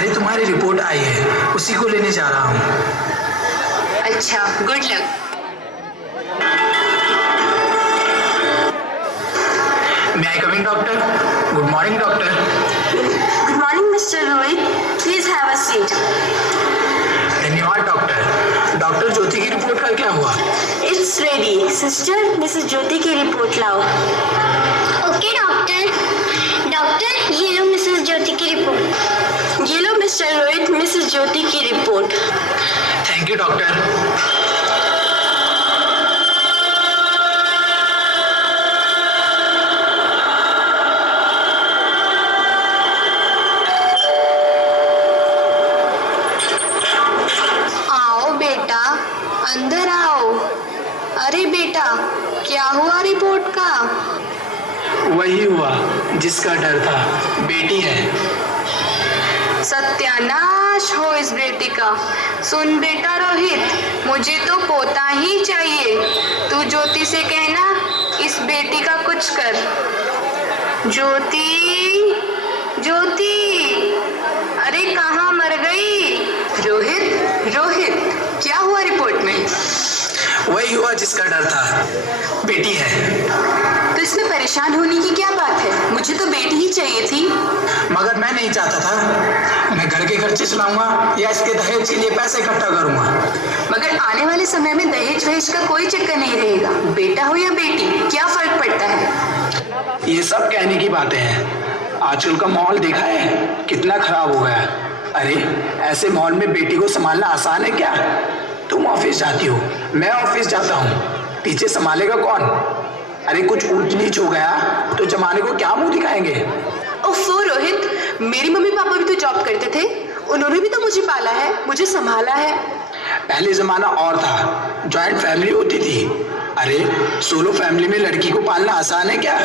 अरे तुम्हारी रिपोर्ट आई है, उसी को लेने जा रहा हूँ। अच्छा, good luck. May I come in, doctor? Good morning, doctor. Good morning, Mr. Rohit. Please have a seat. धन्यवाद डॉक्टर। डॉक्टर ज्योति की रिपोर्ट का क्या हुआ? It's ready. Sister, Mrs. ज्योति की रिपोर्ट लाओ। Okay doctor. डॉक्टर ये लो मिसेस ज्योति की रिपोर्ट। ये लो मिस्टर रोहित, मिसेस ज्योति की रिपोर्ट। Thank you doctor. आओ बेटा, अंदर आओ। अरे बेटा, क्या हुआ रिपोर्ट का? वही हुआ जिसका डर था, बेटी है। सत्यानाश हो इस बेटी का। सुन बेटा रोहित, मुझे तो पोता ही चाहिए। तू ज्योति से कहना इस बेटी का कुछ कर। ज्योति, ज्योति, अरे कहाँ मर गई? रोहित, रोहित, क्या हुआ रिपोर्ट में? वही हुआ जिसका डर था, बेटी है। तो इसमें परेशान होने की क्या बात है? मुझे तो बेटी ही चाहिए थी। मगर मैं नहीं चाहता था। मैं घर के खर्चे चलाऊंगा या इसके दहेज के लिए पैसे इकट्ठा करूंगा। मगर आने वाले समय में दहेज वहेज का कोई चक्कर नहीं रहेगा। बेटा हो या बेटी, क्या फर्क पड़ता है? ये सब कहने की बातें हैं। आजकल का माहौल देखा है कितना खराब हो गया। अरे ऐसे माहौल में बेटी को संभालना आसान है क्या? तुम ऑफिस जाती हो, मैं ऑफिस जाता हूँ, पीछे संभालेगा कौन? अरे कुछ ऊंच नीच हो गया तो जमाने को क्या मुंह दिखाएंगे? ओफो रोहित, मेरी मम्मी पापा भी तो जॉब करते थे। उन्होंने भी तो मुझे पाला है, मुझे संभाला है। पहले जमाना और था, जॉइंट फैमिली होती थी। अरे सोलो फैमिली में लड़की को पालना आसान है क्या?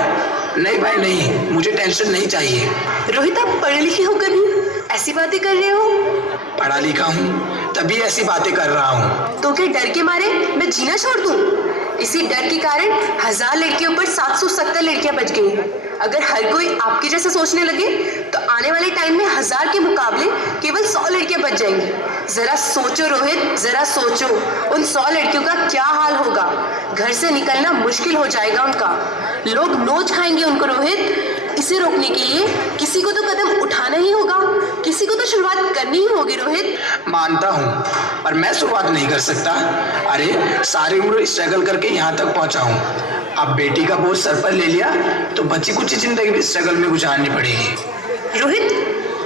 नहीं भाई नहीं, मुझे टेंशन नहीं चाहिए। रोहित, आप पढ़े लिखे होकर भी ऐसी बातें कर रहे हो? पढ़ा लिखा हूँ तभी ऐसी बातें कर रहा हूँ। तो क्या डर के मारे मैं जीना छोड़ दूं? इसी डर के कारण 1000 लड़कियों पर 770 लड़कियां बच गई। अगर हर कोई आपके जैसा सोचने लगे तो आने वाले टाइम में 1000 के मुकाबले केवल 100 लड़कियां बच जाएंगी। जरा सोचो रोहित, जरा सोचो, उन 100 लड़कियों का क्या हाल होगा। घर से निकलना मुश्किल हो जाएगा उनका। लोग नोच खाएंगे उनको रोहित। इसे रोकने के लिए किसी को तो कदम उठाना ही होगा, किसी को तो शुरुआत करनी ही होगी रोहित। मानता हूँ, पर मैं शुरुआत नहीं कर सकता। अरे सारी उम्र स्ट्रगल करके यहाँ तक पहुँचा हूँ। अब बेटी का बोझ सर पर ले लिया तो बची कुछ जिंदगी भी स्ट्रगल में गुजारनी पड़ेगी। रोहित,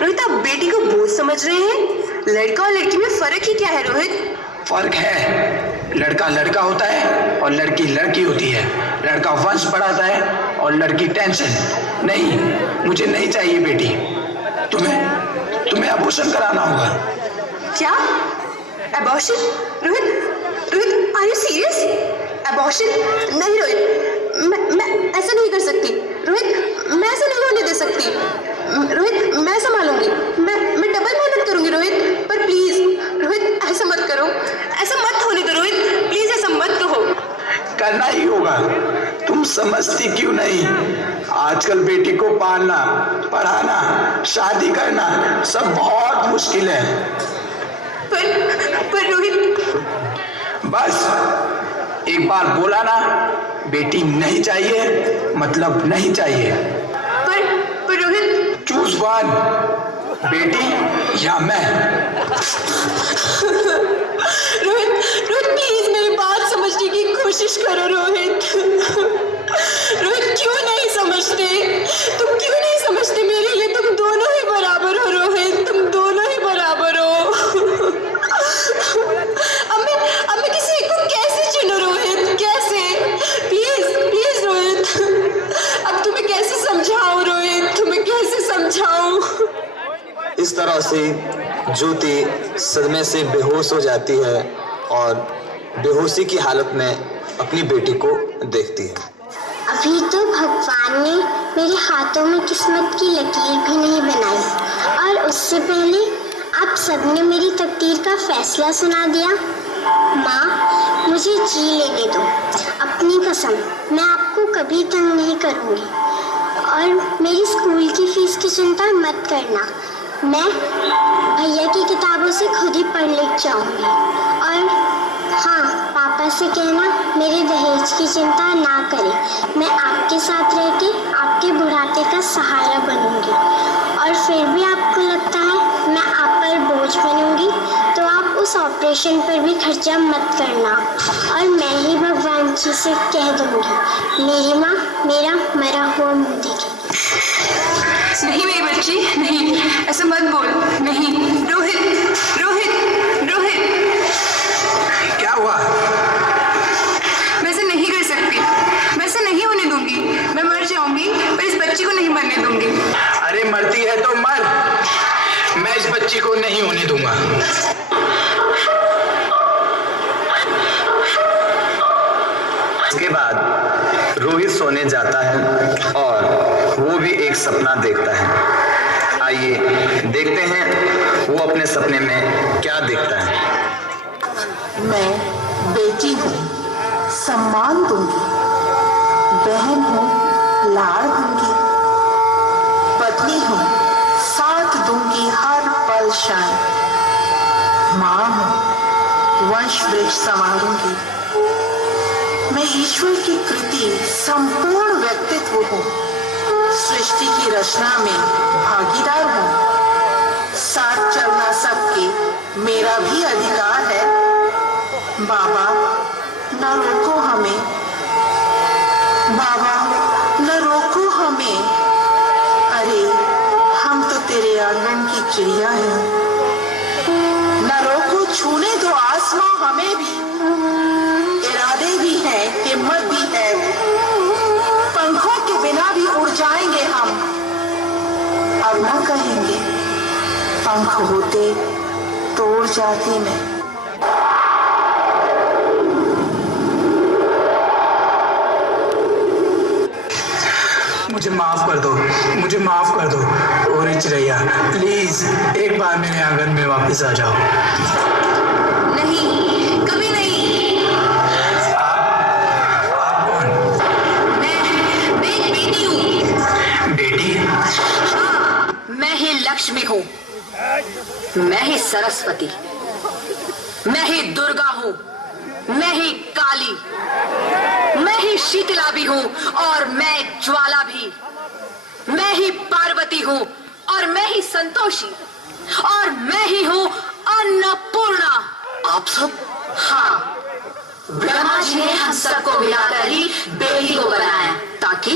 रोहित, आप बेटी को बोझ समझ रहे हैं? लड़का और लड़की में फर्क ही क्या है रोहित? फर्क है, लड़का लड़का होता है और लड़की लड़की होती है। लड़का वंश बढ़ाता है और लड़की टेंशन। नहीं, मुझे नहीं चाहिए बेटी। तुम्हें अबॉर्शन कराना होगा। क्या? Abortion? Rohit, Rohit, are you serious? Abortion? नहीं रोहित, मैं ऐसा नहीं कर सकती। रोहित, मैं ऐसा नहीं होने दे सकती। रोहित, मैं संभालूंगी। मैं डबल मेहनत करूंगी रोहित। पर प्लीज रोहित, ऐसा मत करो, ऐसा मत होने दो रोहित, प्लीज ऐसा मत कहो। करना ही होगा। तुम समझती क्यों नहीं? आजकल बेटी को पालना, पढ़ाना, शादी करना सब बहुत मुश्किल है। पर रोहित, बस एक बार बोला ना, बेटी नहीं चाहिए मतलब नहीं चाहिए। पर रोहित, चूज वन, बेटी या मैं। रोहित, रोहित प्लीज मेरी बात समझने की कोशिश करो रोहित। रोहित, क्यों नहीं समझते? तुम क्यों नहीं समझते? मेरे लिए तुम दोनों ही बराबर हो रोहित, तुम दोनों ही बराबर हो। अब मैं किसी एक को कैसे चुनूं रोहित, कैसे? प्लीज प्लीज रोहित, अब तुम्हें कैसे समझाऊं रोहित, तुम्हें कैसे समझाऊं? इस तरह से ज्योति सदमे से बेहोश हो जाती है और बेहोशी की हालत में अपनी बेटी को देखती है। अभी तो भगवान ने मेरे हाथों में किस्मत की लकीर भी नहीं बनाई और उससे पहले आप सबने मेरी तकदीर का फैसला सुना दिया। माँ, मुझे जी लेने दो। अपनी कसम, मैं आपको कभी तंग नहीं करूँगी और मेरी स्कूल की फीस की चिंता मत करना। मैं भैया की किताबों से खुद ही पढ़ लिख जाऊंगी। और हाँ, पापा से कहना मेरे दहेज की चिंता ना करें। मैं आपके साथ रह के आपके बुढ़ापे का सहारा बनूंगी। और फिर भी आपको लगता है मैं आप पर बोझ बनूंगी तो आप उस ऑपरेशन पर भी खर्चा मत करना। और मैं ही भगवान जी से कह दूंगी मेरी माँ मेरा मरा हुआ मुँह देखेगी। नहीं मेरी बच्ची, नहीं, ऐसा मत बोल। नहीं रोहित, रोहित, रोहित। क्या हुआ? मैं ऐसा नहीं कर सकती, मैं ऐसा नहीं होने दूंगी। मैं मर जाऊंगी पर इस बच्ची को नहीं मरने दूंगी। अरे मरती है तो मर, मैं इस बच्ची को नहीं होने दूंगा। इसके बाद रोहित सोने जाता है और वो भी एक सपना देखता है। आइए देखते हैं वो अपने सपने में क्या देखता है। मैं बेटी हूँ, सम्मान दूंगी। बहन हूँ, लाड़ दूंगी। पत्नी हूँ, साथ दूंगी हर पल क्षण। माँ हूँ, वंश वृक्ष संवारूंगी। मैं ईश्वर की कृति संपूर्ण व्यक्तित्व हूँ। सृष्टि की रचना में भागीदार हूँ। साथ चलना सबके मेरा भी अधिकार है। बाबा न रोको हमें, बाबा न रोको हमें। अरे हम तो तेरे आंगन की चिड़िया हैं। न रोको, छूने दो आसमां हमें भी। इरादे भी हैं, हिम्मत भी है। पंखों के बिना भी उड़ जाएंगे हम। अब न कहेंगे पंख होते तो उड़ जाती मैं। मुझे माफ कर दो, मुझे माफ कर दो। ओरी चिड़ैया, प्लीज एक बार मेरे आंगन में वापस आ जाओ। नहीं, कभी नहीं। आप कौन? मैं एक बेटी हूँ। बेटी? हाँ, मैं ही लक्ष्मी हूँ। मैं ही सरस्वती। मैं ही दुर्गा हूँ। मैं ही काली। मैं ही शीतला भी हूँ और मैं ज्वाला भी। मैं ही पार्वती हूँ और मैं ही संतोषी। और मैं ही हूँ अन्नपूर्णा। आप सब? हाँ, ब्रह्मा जी ने हम सबको मिलाकर ही बेटी को बनाया ताकि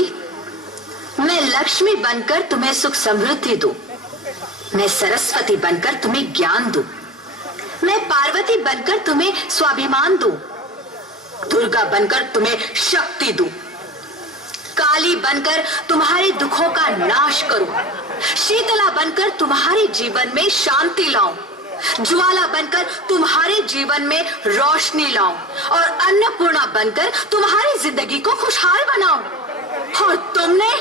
मैं लक्ष्मी बनकर तुम्हें सुख समृद्धि दूं। मैं सरस्वती बनकर तुम्हें ज्ञान दूं। मैं पार्वती बनकर तुम्हें स्वाभिमान दूं। दुर्गा बनकर तुम्हें शक्ति दूं। काली बनकर तुम्हारे दुखों का नाश करूं। शीतला बनकर तुम्हारे जीवन में शांति लाऊं। ज्वाला बनकर तुम्हारे जीवन में रोशनी लाऊं। और अन्नपूर्णा बनकर तुम्हारी जिंदगी को खुशहाल बनाऊं। और तुमने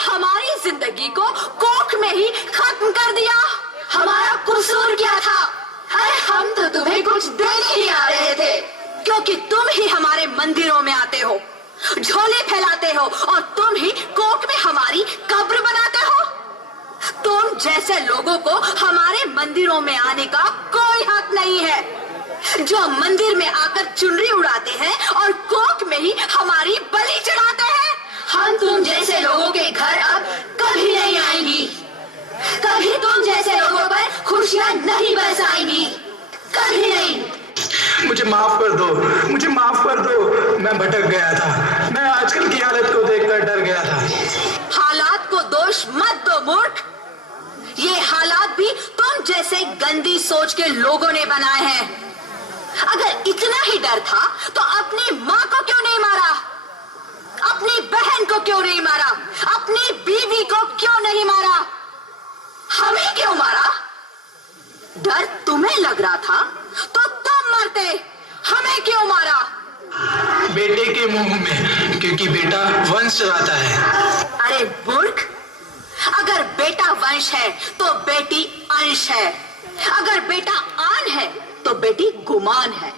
हमारी जिंदगी को कोख में ही खत्म कर दिया। हमारा कसूर क्या था? अरे हम तो तुम्हें कुछ देने ही आ रहे थे, क्योंकि तुम ही हमारे मंदिरों में आते हो, झोले फैलाते हो और तुम ही कोख में हमारी कब्र बनाते हो। तुम जैसे लोगों को हमारे मंदिरों में आने का कोई हक नहीं है, जो मंदिर में आकर चुनरी उड़ाते हैं और कोख में ही हमारी बलि चढ़ाते हैं। हम तुम जैसे लोगों के घर अब कभी नहीं आएंगी। कभी तुम जैसे लोगों पर खुशियां नहीं बरसाएंगी, कभी नहीं। मुझे माफ कर दो, मुझे माफ कर दो। मैं भटक गया था, मैं आजकल की हालत को देखकर डर गया था। हालात को दोष मत दो मूर्ख। ये हालात भी तुम जैसे गंदी सोच के लोगों ने बनाए हैं। अगर इतना ही डर था तो अपनी माँ को क्यों नहीं मारा? अपनी बहन को क्यों नहीं मारा? अपनी बीवी को क्यों नहीं मारा? हमें क्यों मारा? डर तुम्हें लग रहा था तो तुम मरते। हमें क्यों मारा? बेटे के मुंह में, क्योंकि बेटा वंश चलाता है। अरे मूर्ख, अगर बेटा वंश है तो बेटी अंश है। अगर बेटा आन है तो बेटी गुमान है।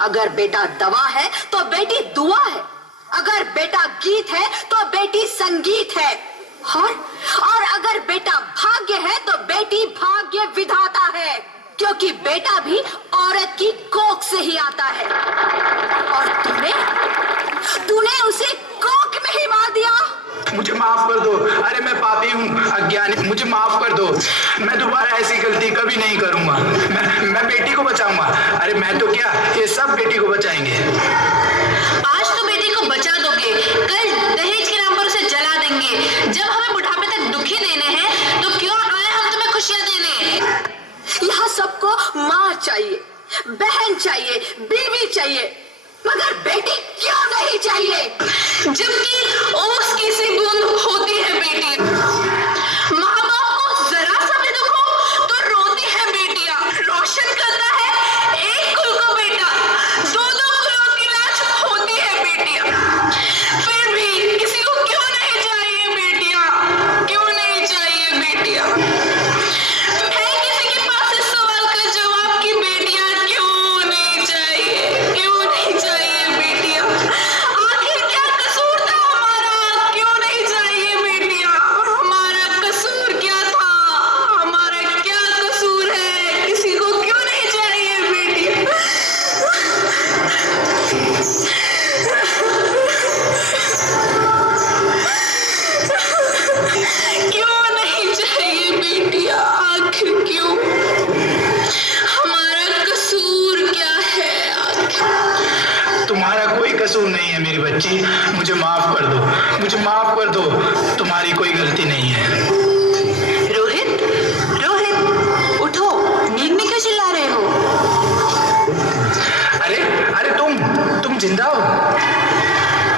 अगर बेटा दवा है तो बेटी दुआ है। अगर बेटा गीत है तो बेटी संगीत है। और अगर बेटा भाग्य है तो बेटी भाग्य विधाता है, क्योंकि बेटा भी औरत की कोख से ही आता है। और तूने उसे कोख में ही मार दिया। मुझे माफ कर दो। अरे मैं पापी हूँ, अज्ञानी, मुझे माफ कर दो। मैं दोबारा ऐसी गलती कभी नहीं करूंगा। मैं बेटी को बचाऊंगा। अरे मैं तो क्या, ये सब बेटी को बचाएंगे। आज तो बेटी को बचा दोगे, कल दहेज के नाम पर उसे जला देंगे। जब हमें बुढ़ापे तक दुखी देने हैं तो क्यों आए हम तुम्हें खुशियां देने। यहाँ सबको माँ चाहिए, बहन चाहिए, बीवी चाहिए, मगर बेटी क्यों नहीं चाहिए? जबकि ओस की सी बूंद होती है बेटी। माँ बाप को जरा सा भी दुख हो तो रोती है बेटियां। रोशन करता है एक कुल को बेटा, दो कुलों की लाज होती है बेटियां। फिर भी किसी को क्यों नहीं चाहिए बेटियां, क्यों नहीं चाहिए बेटियां? है किसी के पास इस सवाल का जवाब कि बेटियां क्यों नहीं चाहिए, क्यों नहीं चाहिए बेटियां? आखिर क्या कसूर था हमारा, क्यों नहीं चाहिए बेटियां? हमारा कसूर क्या था, हमारा क्या कसूर है, किसी को क्यों नहीं चाहिए बेटियां? क्यों नहीं चाहिए बेटियां, आखिर क्यों? हमारा कसूर क्या है आखिर? तुम्हारा कोई कसूर नहीं है मेरी बच्ची, मुझे माफ कर दो, मुझे माफ कर दो। तुम्हारी कोई गलती नहीं है। रोहित, रोहित उठो, नींद में क्यों चिल्ला रहे हो? अरे अरे तुम जिंदा हो?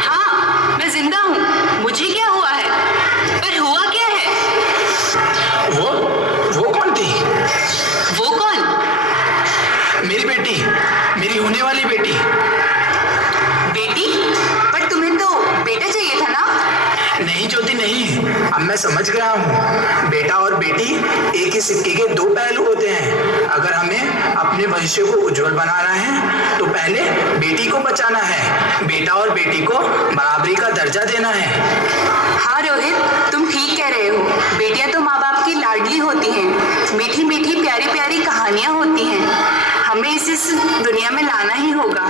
हाँ, मैं जिंदा हूँ। मुझे क्या हुआ है, पर हुआ क्या है? वो कौन थी? वो कौन? मेरी बेटी, मेरी होने वाली बेटी। बेटी? पर तुम्हें तो बेटा चाहिए था ना? नहीं ज्योति नहीं, अब मैं समझ गया हूँ। बेटा और बेटी एक ही सिक्के के दो पहलू होते हैं। अगर हमें अपने भविष्य को उज्जवल बनाना है तो पहले बेटी को बचाना है, बेटा और बेटी को बराबरी का दर्जा देना है। हाँ रोहित, तुम ठीक कह रहे हो। बेटियां तो माँ बाप की लाडली होती हैं, मीठी मीठी प्यारी प्यारी कहानियां होती हैं। हमें इस दुनिया में लाना ही होगा।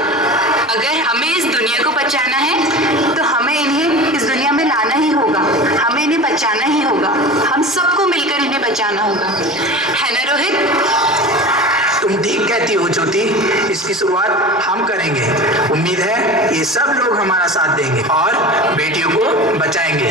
अगर हमें इस दुनिया को बचाना है तो हमें इन्हें इस दुनिया में लाना ही होगा, हमें इन्हें बचाना ही होगा। हम सबको मिलकर इन्हें बचाना होगा, है ना रोहित? तुम ठीक कहती हो ज्योति, इसकी शुरुआत हम करेंगे। उम्मीद है ये सब लोग हमारा साथ देंगे और बेटियों को बचाएंगे।